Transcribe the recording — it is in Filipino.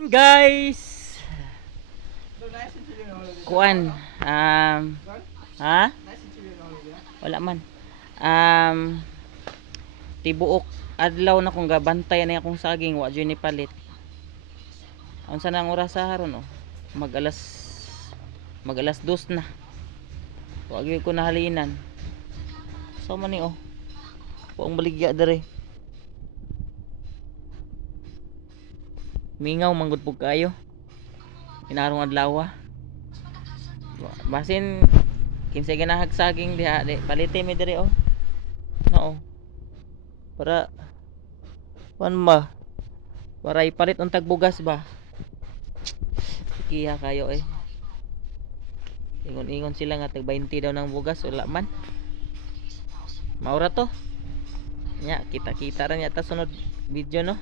Guys, kuan ha? Wala man. Tibuok adlaw na kung gabantay na akong saging wa jud ni palit. Unsa na ang oras sa haron oh? Mag-alas 2 na. Wa gyud ko nahalinan. So man ni oh. Wa ang baligya dere. Mingaw manggod pug kayo. Inarong adlaw. Basin kinsay ganahag saging diha di palite mi diri oh. No. Para para ipalit untag bugas ba. Kiya kayo eh. Ingon-ingon sila nga tag 20 daw ng bugas wala man. Maura to. Nya kita-kita ra nya ta sunod video no.